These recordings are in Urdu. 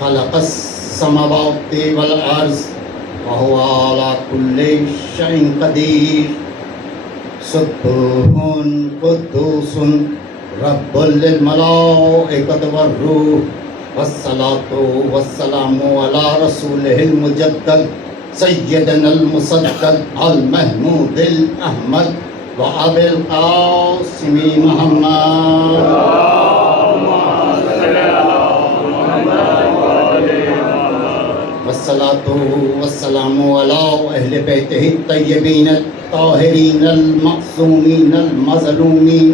خلق السماوات والارض وهو على كل شيء قدير سبح قدوس رب للملائكة والروح والصلاة والسلام على رسوله المجدد سيدنا المصدق المحمود الأحمد وأبي القاسم محمد والصلاة والسلام على أهل بيته الطيبين الطاهرين المعصومين المظلومين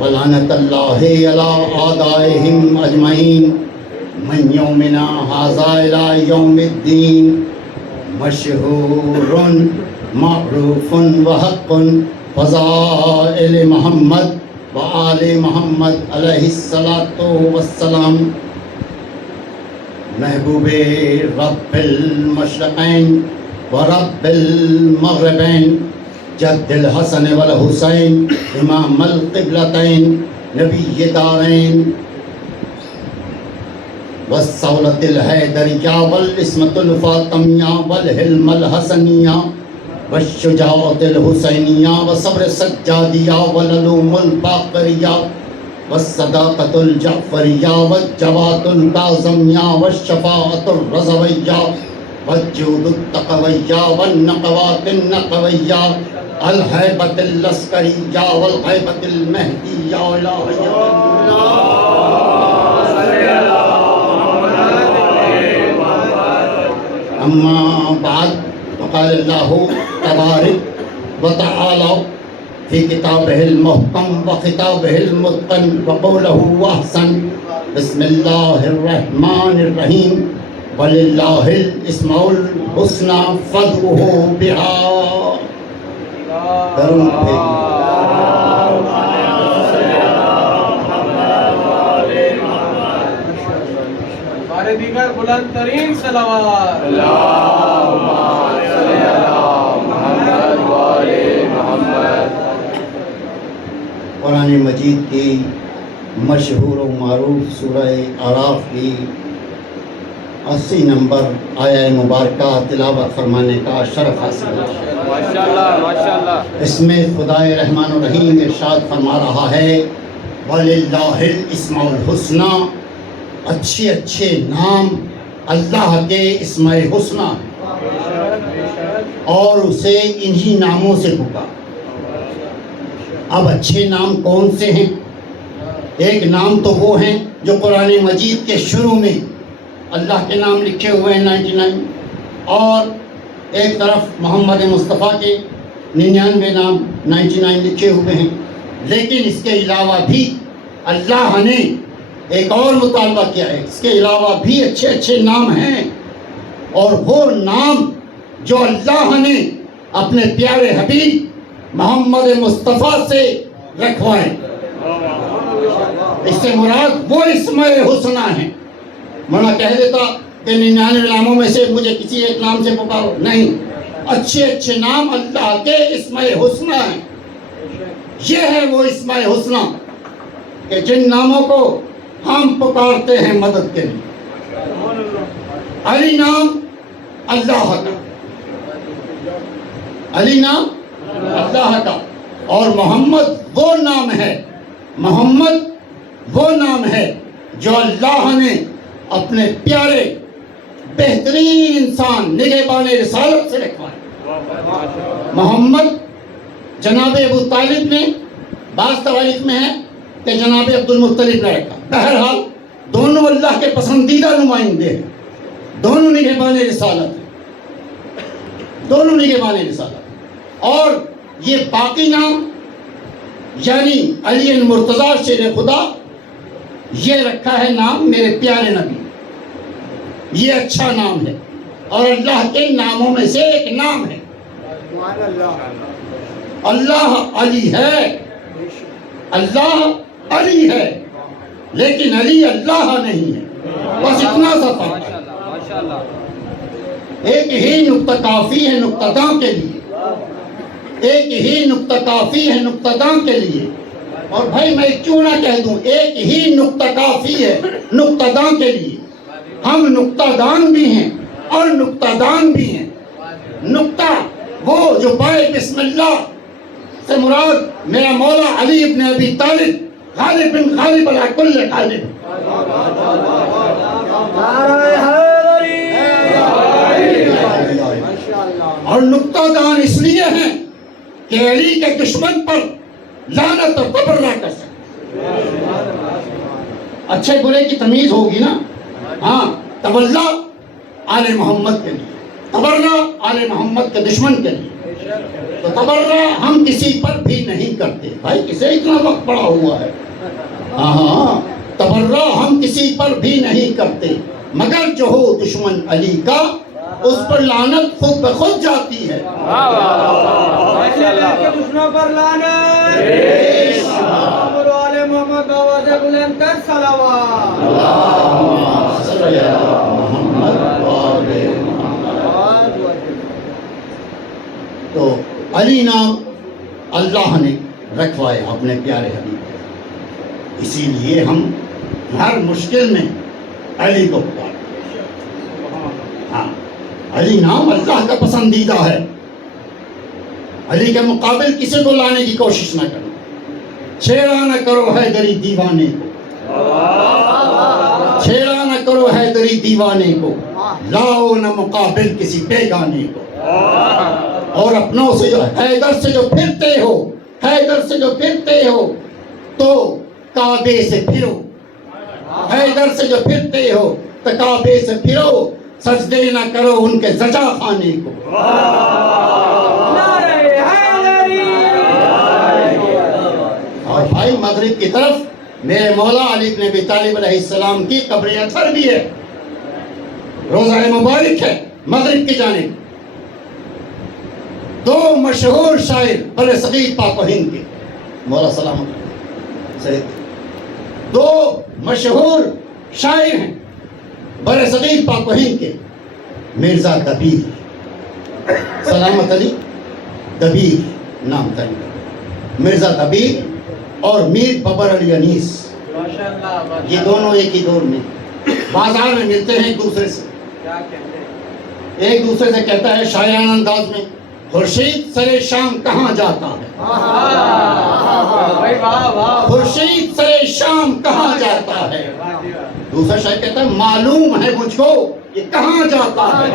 ولعنة الله على أعدائهم أجمعين من يومنا هذا إلى يوم الدين مشهور معروف وحق فضائل محمد وآل محمد علیہ الصلاۃ والسلام محبوب رب المشرقین ورب المغربین جد الحسن والحسین امام القبلتین نبی دارین والصولة الحیدریہ والعصمة الفاطمیہ والحلم الحسنیہ والشجاعة الحسینیہ وصبر السجادیہ والعلوم الباقریہ والصداقة الجعفریہ والجواد الکاظمیہ والشفاعة الرضویہ والجود التقویہ والنقوات النقویہ الہیبة العسکریہ والغیبة المہدیہ اما بعد وقال اللہ تبارک وتعالی فی کتابہ المحکم وخطابہ المتقن وقولہ احسن بسم اللہ الرحمن الرحیم وللہ الاسماء الحسنى فادعوہ بہا درود دیگر بلند ترین صلوات قرآن مجید کی مشہور و معروف سورہ اعراف کی 80 نمبر آیہ مبارکہ تلاوت فرمانے کا شرف حاصل ہے۔ ماشاءاللہ اس میں خدائے رحمان الرحیم ارشاد فرما رہا ہے وَلِلَّهِ الْإِسْمَاءُ الْحُسْنَى، اچھے نام اللہ کے اسم حسنہ اور اسے انہی ناموں سے پکار۔ اب اچھے نام کون سے ہیں؟ ایک نام تو وہ ہیں جو قرآن مجید کے شروع میں اللہ کے نام لکھے ہوئے ہیں 99، اور ایک طرف محمد مصطفیٰ کے 99 نام 99 لکھے ہوئے ہیں۔ لیکن اس کے علاوہ بھی اللہ نے ایک اور مطالبہ کیا ہے، اس کے علاوہ بھی اچھے نام ہیں، اور وہ نام جو اللہ نے اپنے پیارے حبیب محمد مصطفیٰ سے رکھوائے، اس سے مراد وہ اسم حسنہ ہیں۔ ورنہ کہہ دیتا کہ 99 ناموں میں سے مجھے کسی ایک نام سے پکارو، نہیں، اچھے نام اللہ کے اسم حسنہ ہیں۔ یہ ہے وہ اسم حسنہ کہ جن ناموں کو ہم پکارتے ہیں مدد کے لیے۔ علی نام اللہ کا، علی نام اللہ کا، اور محمد وہ نام ہے، محمد وہ نام ہے جو اللہ نے اپنے پیارے بہترین انسان نگہبان رسالت سے رکھوایا۔ محمد جناب ابو طالب نے، بعض تواریخ میں ہے کہ جناب عبد المطلب نے رکھا۔ بہرحال دونوں اللہ کے پسندیدہ نمائندے ہیں، دونوں نگہبان رسالت ہیں، دونوں نگہبان رسالت۔ اور یہ باقی نام یعنی علی المرتضیٰ شیر خدا، یہ رکھا ہے نام میرے پیارے نبی، یہ اچھا نام ہے، اور اللہ کے ناموں میں سے ایک نام ہے۔ اللہ علی ہے، اللہ علی ہے، لیکن علی اللہ نہیں ہے، بس اتنا سا فرق ہے۔ ایک ہی نقطہ کافی ہے نقطہ داں کے لیے، ایک ہی نقطہ کافی ہے نقطہ داں کے لیے۔ اور بھائی میں کیوں نہ کہہ دوں، ایک ہی نقطہ کافی ہے نقطہ داں کے لیے۔ ہم نقطہ دان بھی ہیں اور نقطہ دان بھی ہیں. نقطہ وہ جو پائے بسم اللہ سے مراد میرا مولا علی ابن ابی طالب غالب بن غالب علی کل غالب. اور نقطہ دان اس لیے ہیں کہ علی کے دشمن پر لعنت اور تبرہ کر سکتے. اچھے برے کی تمیز ہوگی نا. ہاں تولا آل محمد کے لیے, تبرہ آل محمد کے دشمن کے لیے. تو تبرہ ہم کسی پر بھی نہیں کرتے. بھائی کسے اتنا وقت پڑا ہوا ہے؟ ہاں تبرہ ہم کسی پر بھی نہیں کرتے, مگر جو ہو دشمن علی کا اس پر لعنت خود بخود جاتی ہے. دشمنوں پر لعنت. آل محمد آواز بلند کر صلوات. تو علی نام اللہ نے رکھوائے اپنے پیارے حبیب کو, اسی لیے ہم ہر مشکل میں علی کو پکارتے. ہاں علی نام اللہ کا پسندیدہ ہے. علی کے مقابل کسی کو لانے کی کوشش نہ کرو. چھیڑا نہ کرو حیدری دیوانے کو, چھیڑا نہ کرو حیدری دیوانے کو, لاؤ نہ مقابل کسی بیگانے کو. اور اپنوں سے جو حیدر سے جو پھرتے ہو, حیدر سے جو پھرتے ہو تو کعبے سے پھرو. حیدر سے جو پھرتے ہو تو کعبے سے پھرو, سجدے نہ کرو ان کے زچا خانے کو. اور بھائی مغرب کی طرف میرے مولا علی بن ابی طالب علیہ السلام کی قبر اطہر بھی ہے, روضہ مبارک ہے مغرب کی جانب. دو مشہور شاعر برصغیر پاک و ہند کے, مولا سلامت صحیح, دو مشہور شاعر ہیں برصغیر پاک و ہند کے, مرزا دبیر, سلامت علی دبیر نام تھا, مرزا دبیر اور میر ببر علی انیس. یہ دونوں ایک ہی دور میں بازار میں ملتے ہیں ایک دوسرے سے. ایک دوسرے سے کہتا ہے شاعرانہ انداز میں, خورشید سرے شام کہاں جاتا ہے, خورشید سرے شام کہاں جاتا ہے. دوسرا شاعر کہتا ہے معلوم ہے مجھ کو یہ کہاں جاتا ہے,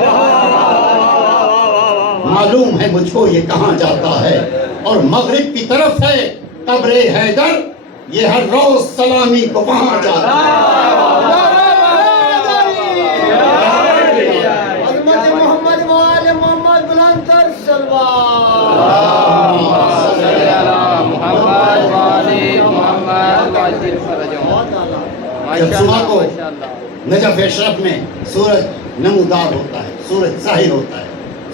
معلوم ہے مجھ کو یہ کہاں جاتا ہے. اور مغرب کی طرف ہے قبر حیدر, یہ ہر روز سلامی کو وہاں جاتا ہے. جب صبح کو نجف اشرف میں سورج نمودار ہوتا ہے, سورج ظاہر ہوتا ہے,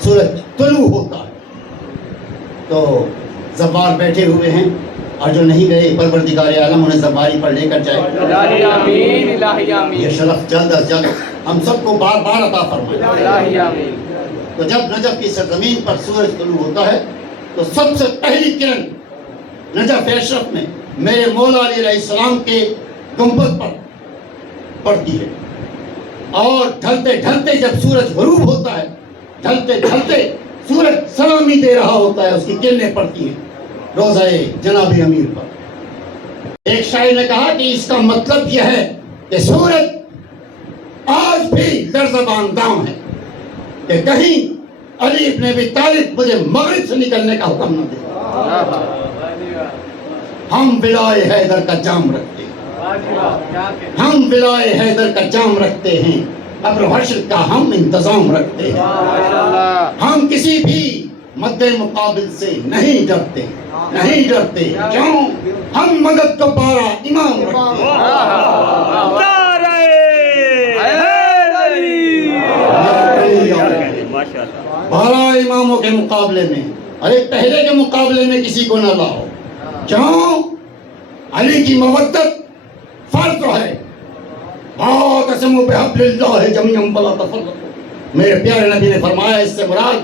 سورج طلوع ہوتا ہے, تو زوار بیٹھے ہوئے ہیں اور جو نہیں گئے پروردگار عالم انہیں زواری پر لے کر جائے. الہی آمین, الہی آمین. یہ شرف جلد از جلد ہم سب کو بار بار عطا فرمائے. الہی آمین. تو جب نجف کی سرزمین پر سورج طلوع ہوتا ہے تو سب سے پہلی کرن نجف اشرف میں میرے مولا علی علیہ السلام کے گنبد پر پڑتی ہے. اور ڈھلتے ڈھلتے جب سورج غروب ہوتا ہے, ڈھلتے ڈھلتے سورج سلامی دے رہا ہوتا ہے, اس کی کرنیں پڑتی ہیں روضہ جناب امیر پر. ایک شاعر نے کہا کہ اس کا مطلب یہ ہے کہ سورج آج بھی لرزبان دام ہے کہ کہیں علی ابن ابی طالب مجھے مغرب سے نکلنے کا حکم نہ دے. ہم ولائے حیدر کا جام رکھتے ہیں, ہم ولائے حیدر کا جام رکھتے ہیں, ابر حشر کا ہم انتظام رکھتے ہیں. ہم کسی بھی مد مقابل سے نہیں ڈرتے, نہیں ڈرتے, کیوں ہم مدد کو پارا امام رکھتے ہیں. بارہ اماموں کے مقابلے میں, ارے پہلے کے مقابلے میں کسی کو نہ لاؤ. کیوں؟ علی کی مودت فرض ہے. واعتصموا بحبل اللہ جميعا ولا تفرقوا. میرے پیارے نبی نے فرمایا اس سے مراد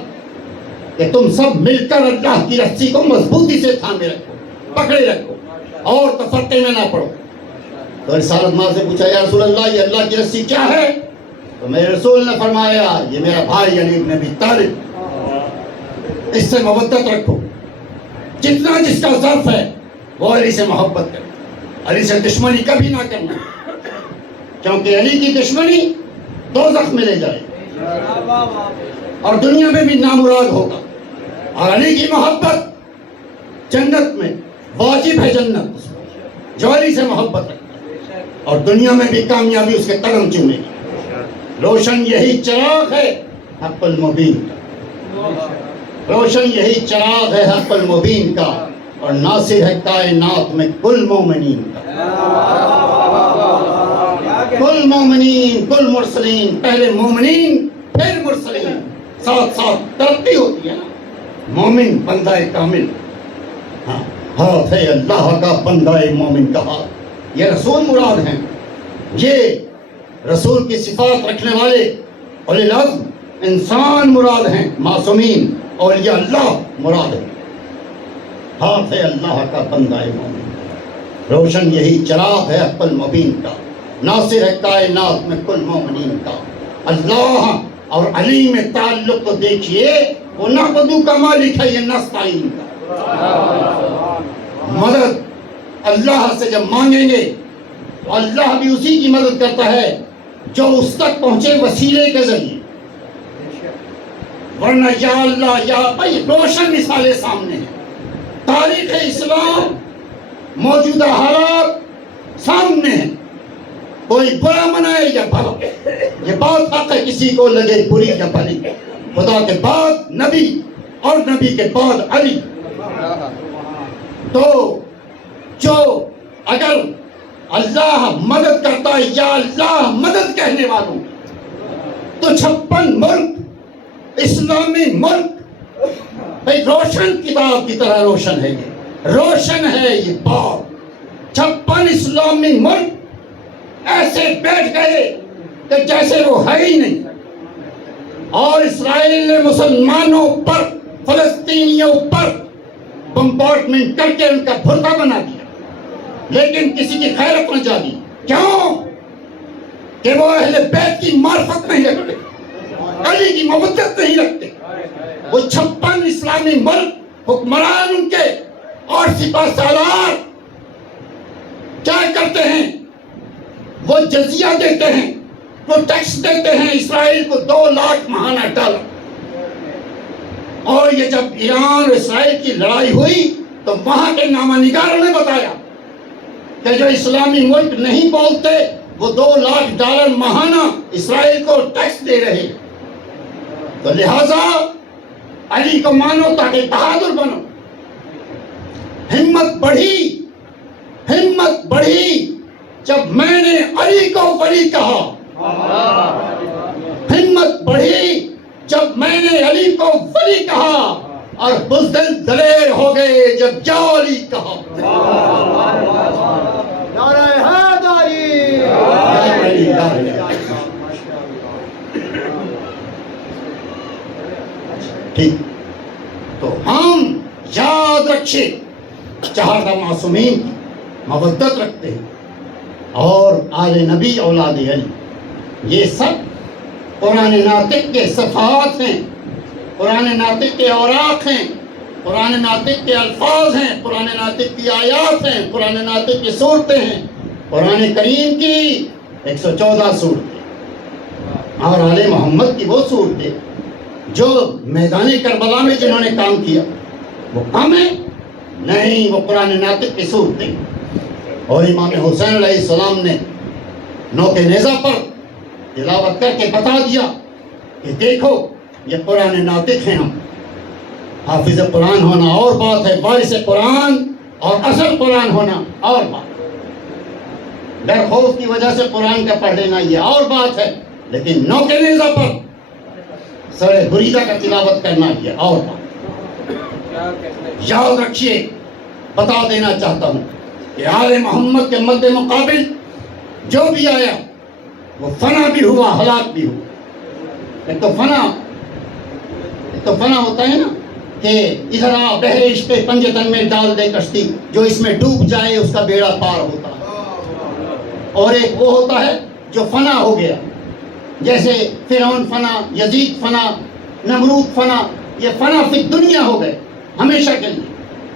کہ تم سب مل کر اللہ کی رسی کو مضبوطی سے تھامے رکھو, پکڑے رکھو اور تفرقے میں نہ پڑو. تو رسالت ماں سے پوچھا یا رسول اللہ یہ اللہ کی رسی کیا ہے؟ تو میرے رسول نے فرمایا یہ میرا بھائی علی بن ابی طالب، اس سے محبت رکھو، جتنا جس کا ظرف ہے وہ علی سے محبت کرو، علی سے دشمنی کبھی نہ کرنا، کیونکہ علی کی دشمنی دوزخ میں لے جائے اور دنیا میں بھی نامراد ہوگا، اور علی کی محبت جنت میں واجب ہے، جنت جو علی سے محبت رکھتا ہے اور دنیا میں بھی کامیابی اس کے قدم چومے گی۔ روشن یہی چراغ ہے حق المبین کا، روشن یہی چراغ ہے حق المبین کا، اور ناصر ہے کائنات میں کل مومنین کا، کل مومنین کل مرسلین، پہلے مومنین پھر مرسلین، ساتھ ساتھ ترقی ہوتی ہے نا۔ مومن بندہ کامل، ہاتھ ہے اللہ کا بندہ مومن کا ہاتھ، یہ رسول مراد ہیں، یہ رسول کی صفات رکھنے والے اولی العزم انسان مراد ہیں، معصومین اولیاء اللہ مراد ہیں۔ ہاتھ ہے اللہ کا بندہ مومن، روشن یہی چراغ ہے حق المبین کا، ناصر ہے کائنات میں کل مومنین کا۔ اللہ اور علی میں تعلق کو دیکھیے، وہ نعبدو کا مالک ہے، یہ نستعین کا۔ مدد اللہ سے جب مانگیں گے تو اللہ بھی اسی کی مدد کرتا ہے جو اس تک پہنچے وسیلے کے ذریعے، ورنہ یا اللہ یا بھائی روشن مثالیں سامنے ہیں، تاریخ اسلام موجودہ حالات سامنے ہیں، کوئی برا منائے یا بھلا، یہ بات حق ہے، کسی کو لگے بری یا بھلی، خدا کے بعد نبی اور نبی کے بعد علی۔ تو جو اگر اللہ مدد کرتا ہے یا اللہ مدد کہنے والوں، تو 56 ملک اسلامی ملک بھئی روشن کتاب کی طرح روشن ہے، یہ روشن ہے یہ بات۔ 56 اسلامی ملک ایسے بیٹھ گئے کہ جیسے وہ ہے ہی نہیں، اور اسرائیل نے مسلمانوں پر، فلسطینیوں پر بمبارڈمنٹ کر کے ان کا بھرتا بنا دیا، لیکن کسی کی خیرت نہ جاگی۔ کیوں؟ کہ وہ اہل بیت کی معرفت نہیں رکھتے، علی کی محبت نہیں رکھتے۔ وہ 56 اسلامی ملک حکمران ان کے اور سپاہ سالار کیا کرتے ہیں؟ وہ جزیہ دیتے ہیں، وہ ٹیکس دیتے ہیں اسرائیل کو 2 لاکھ ماہانہ ڈالر۔ اور یہ جب ایران اور اسرائیل کی لڑائی ہوئی تو وہاں کے نامہ نگاروں نے بتایا کہ جو اسلامی ملک نہیں بولتے وہ 2 لاکھ ڈالر ماہانہ اسرائیل کو ٹیکس دے رہے ہیں۔ تو لہذا علی کو مانو تاکہ بہادر بنو۔ ہمت بڑھی جب میں نے علی کو ولی کہا، ہمت بڑھی جب میں نے علی کو ولی کہا، اور بزدل دلیر ہو گئے جب یا علی کہا۔ نعرہ حیدری، ٹھیک، تو ہم یاد رکھے چہارہ معصومین کی محبت رکھتے ہیں، اور آل نبی اولاد علی، یہ سب قرآن ناطق کے صفحات ہیں، قرآن ناطق کے اوراق ہیں، قرآن ناطق کے الفاظ ہیں، قرآن ناطق کی آیات ہیں، قرآن ناطق کی صورتیں ہیں، قرآن کریم کی 114 صورتیں، اور آل محمد کی وہ صورتیں جو میدان کربلا میں جنہوں نے کام کیا وہ کم ہے نہیں، وہ قرآن ناطق کی صورتیں۔ اور امام حسین علیہ السلام نے نوک نیزہ پر تلاوت کر کے بتا دیا کہ دیکھو یہ قرآن ناطق ہیں ہم۔ حافظ قرآن ہونا اور بات ہے، وارث قرآن اور اصل قرآن ہونا اور بات، ڈر خوف کی وجہ سے قرآن کا پڑھ لینا یہ اور بات ہے، لیکن نوک نیزہ پر سر بریدہ کا تلاوت کرنا یہ اور بات۔ یاد رکھیے، بتا دینا چاہتا ہوں کہ آل محمد کے مد مقابل جو بھی آیا وہ فنا بھی ہوا، ہلاک بھی ہوا۔ ایک تو فنا ہوتا ہے نا کہ ادھر آ بحر عشق پنجتن میں ڈال دے کشتی، جو اس میں ڈوب جائے اس کا بیڑا پار ہوتا ہے، اور ایک وہ ہوتا ہے جو فنا ہو گیا، جیسے فرعون فنا، یزید فنا، نمرود فنا، یہ فنا فی دنیا ہو گئے ہمیشہ کے لیے،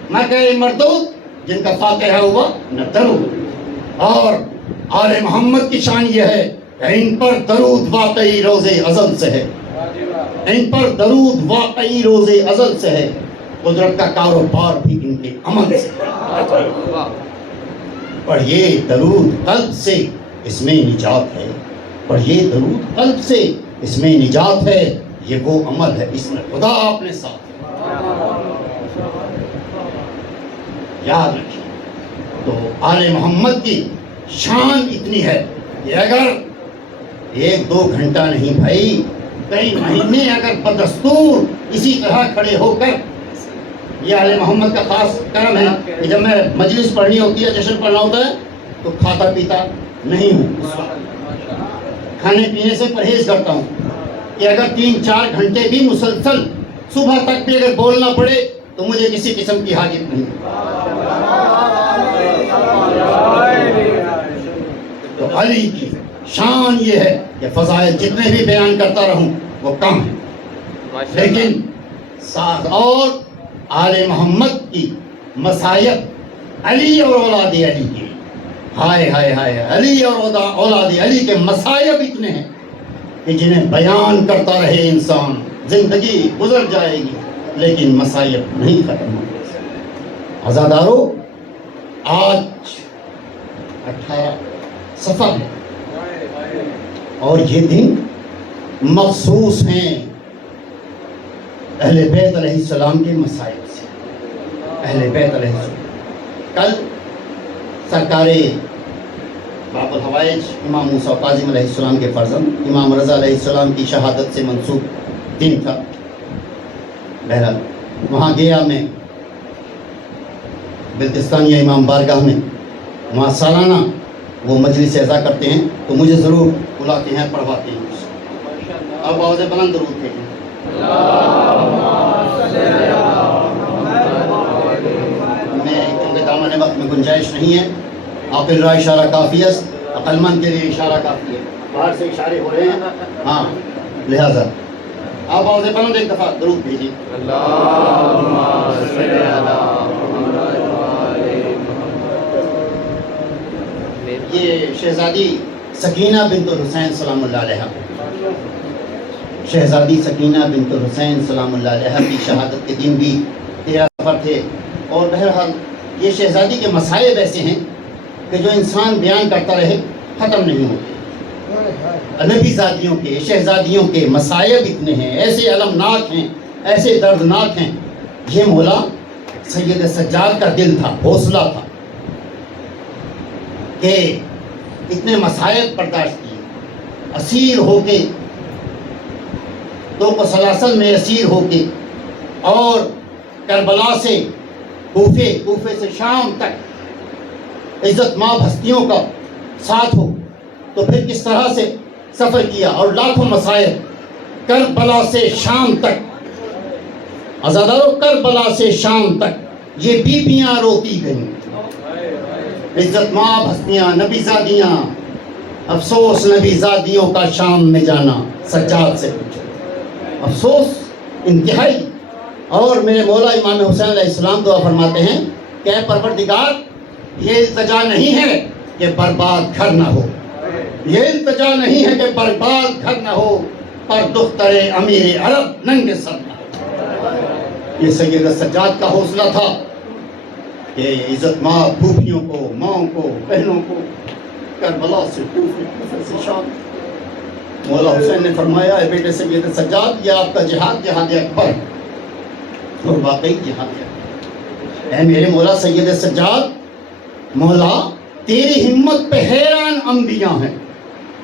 مکہ مردود جن کا فاتحہ ہوا نہ درود۔ اور آل محمد کی شان یہ ہے کہ ان پر درود واقعی روز ازل سے ہے، ان پر درود واقعی روز ازل سے ہے، قدرت کا کاروبار بھی ان کے عمل سے ہے۔ پڑھیے درود قلب سے، اس میں نجات ہے، پڑھیے درود قلب سے، اس میں نجات ہے، یہ وہ عمل ہے اس میں خدا اپنے ساتھ ہے۔ یاد رکھیے، تو آل محمد کی شان اتنی ہے کہ اگر ایک دو گھنٹہ نہیں بھائی، کئی مہینے اگر بدستور اسی طرح کھڑے ہو کر، یہ آل محمد کا خاص کرم ہے کہ جب میں مجلس پڑھنی ہوتی ہے، جشن پڑھنا ہوتا ہے، تو کھاتا پیتا نہیں ہوں، اس وقت کھانے پینے سے پرہیز کرتا ہوں کہ اگر 3-4 گھنٹے بھی مسلسل صبح تک بھی اگر بولنا پڑے تو مجھے کسی قسم کی حاجت نہیں۔ تو علی کی شان یہ ہے کہ فضائل جتنے بھی بیان کرتا رہوں وہ کم ہے، لیکن ساتھ اور آل محمد کی مصائب علی اور اولاد علی کی، ہائے ہائے ہائے، علی اور اولاد علی کے مصائب اتنے ہیں کہ جنہیں بیان کرتا رہے انسان، زندگی گزر جائے گی لیکن مصائب نہیں ختم ہوگی۔ عزادارو، آج 18 صفر ہے اور یہ دن مخصوص ہیں اہل بیت علیہ السلام کے مصائب سے۔ اہل بیت علیہ السلام، کل سرکار باب الحوائج امام موسیٰ کاظم علیہ السلام کے فرزند امام رضا علیہ السلام کی شہادت سے منسوب دن تھا۔ بہرحال وہاں گیا میں، بلتستانیہ امام بارگاہ میں، وہاں سالانہ وہ مجلس اعزا کرتے ہیں تو مجھے ضرور بلاتے ہیں، پڑھواتے ہیں۔ اب آواز بلند درود پڑھیں۔ میں کیونکہ دامن وقت میں گنجائش نہیں ہے، عاقل را اشارہ کافی ہے، عقل مند کے لیے اشارہ کافی ہے، باہر سے اشارے ہو رہے ہیں، ہاں لہذا آپ آواز بلند ایک دفعہ درود بھیجیے۔ یہ شہزادی سکینہ بنت الحسین سلام اللہ علیہ، شہزادی سکینہ بنت الحسین سلام اللہ علیہ کی شہادت کے دن بھی 13 صفر تھے۔ اور بہرحال یہ شہزادی کے مصائب ایسے ہیں کہ جو انسان بیان کرتا رہے ختم نہیں ہوتے۔ نبی زادیوں کے، شہزادیوں کے مصائب اتنے ہیں، ایسے المناک ہیں، ایسے دردناک ہیں۔ یہ مولا سید سجاد کا دل تھا، حوصلہ تھا کہ اتنے مصائب برداشت کیے، اسیر ہو کے، تو سلاسل میں اسیر ہو کے، اور کربلا سے کوفے سے شام تک عزت مآب ہستیوں کا ساتھ ہو، تو پھر کس طرح سے سفر کیا، اور لاکھوں مصائب، کربلا سے شام تک، عزادارو کربلا سے شام تک یہ بیبیاں روتی گئیں، عزت مآب ہستیاں، نبی زادیاں، افسوس نبی زادیوں کا شام میں جانا۔ سجاد سے پوچھو، افسوس انتہائی۔ اور میرے مولا امام حسین علیہ السلام دعا فرماتے ہیں کہ اے پروردگار، یہ التجا نہیں ہے کہ برباد گھر نہ ہو، یہ التجا نہیں ہے کہ برباد گھر نہ ہو، پر دختر امیر عرب ننگے سر نہ ہو۔ یہ سید سجاد کا حوصلہ تھا کہ عزت مآب پھوپھیوں کو، ماؤں کو، بہنوں کو کربلا سے کوفے سے شام۔ مولا حسین نے فرمایا، اے بیٹے سید سجاد، یہ آپ کا جہاد جہاد اکبر ہے، اور واقعی جہاد ہے۔ اے میرے مولا سید سجاد، مولا تیری ہمت پہ حیران انبیاء ہیں،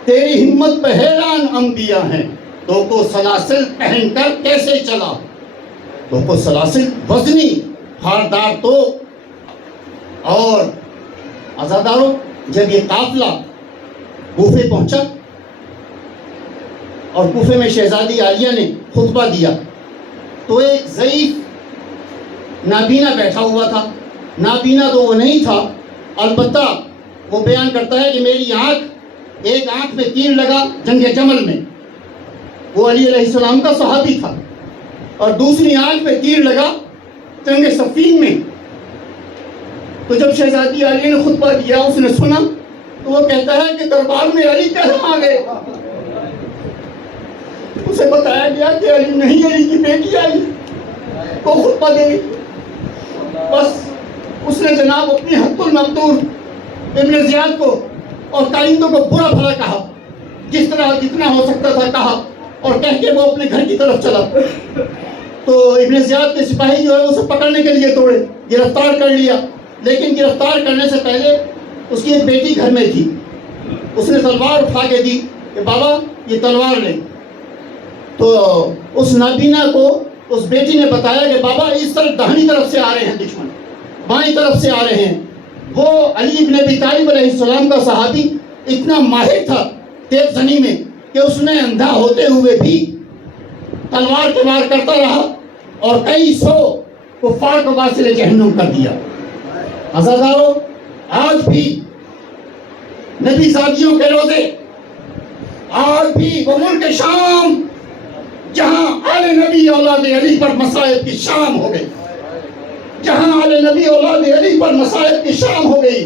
تیری ہمت پہ حیران انبیاء ہیں، تو کو سلاسل پہن کر کیسے چلا؟ تو کو سلاسل وزنی ہاردار تو۔ اور عزادارو، جب یہ قافلہ کوفے پہنچا اور کوفے میں شہزادی عالیہ نے خطبہ دیا، تو ایک ضعیف نابینا بیٹھا ہوا تھا۔ نابینا تو وہ نہیں تھا، البتہ وہ بیان کرتا ہے کہ میری آنکھ، ایک آنکھ میں تیر لگا جنگ جمل میں، وہ علی علیہ السلام کا صحابی تھا، اور دوسری آنکھ پہ تیر لگا جنگ صفین میں۔ تو جب شہزادی عالیہ نے خطبہ دیا، اس نے سنا، تو وہ کہتا ہے کہ دربار میں علی کیسے آ گئے؟ اسے بتایا گیا کہ علی نہیں، علی کی بیٹی آئی وہ خطبہ دے گی۔ بس اس نے جناب اپنی حق المقدور ابن زیاد کو اور کائندوں کو برا بھلا کہا، جس طرح جتنا ہو سکتا تھا کہا، اور کہہ کے وہ اپنے گھر کی طرف چلا۔ تو ابن زیاد کے سپاہی جو ہے اسے پکڑنے کے لیے دوڑے، گرفتار کر لیا، لیکن گرفتار کرنے سے پہلے اس کی ایک بیٹی گھر میں تھی، اس نے تلوار اٹھا کے دی کہ بابا یہ تلوار لے۔ تو اس نابینا کو اس بیٹی نے بتایا کہ بابا اس طرف داہنی طرف سے آ رہے ہیں دشمن، بائیں طرف سے آ رہے ہیں۔ وہ علی بن ابی طالب علیہ السلام کا صحابی اتنا ماہر تھا تیز زنی میں کہ اس نے اندھا ہوتے ہوئے بھی تلوار کے وار کرتا رہا اور کئی سو کفار کو واصل جہنم کر دیا۔ عزادارو، آج بھی نبی زادیوں کے روزے، آج بھی وہ ملک شام جہاں آل نبی اولاد علی پر مصائب کی شام ہو گئی، جہاں آل نبی اولاد علی پر مصائب کی شام ہو گئی،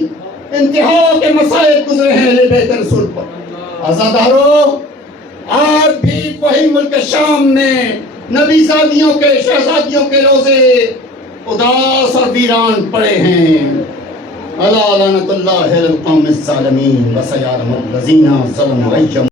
انتہا کے مصائب گزرے ہیں اہل بیت رسول پر۔ عزادارو، آج بھی وہی ملک شام میں نبی زادیوں کے، شہزادیوں کے روزے اداس اور ویران پڑے ہیں۔ الا لعنت اللہ علی القوم الظالمین وسیعلم الذین ظلموا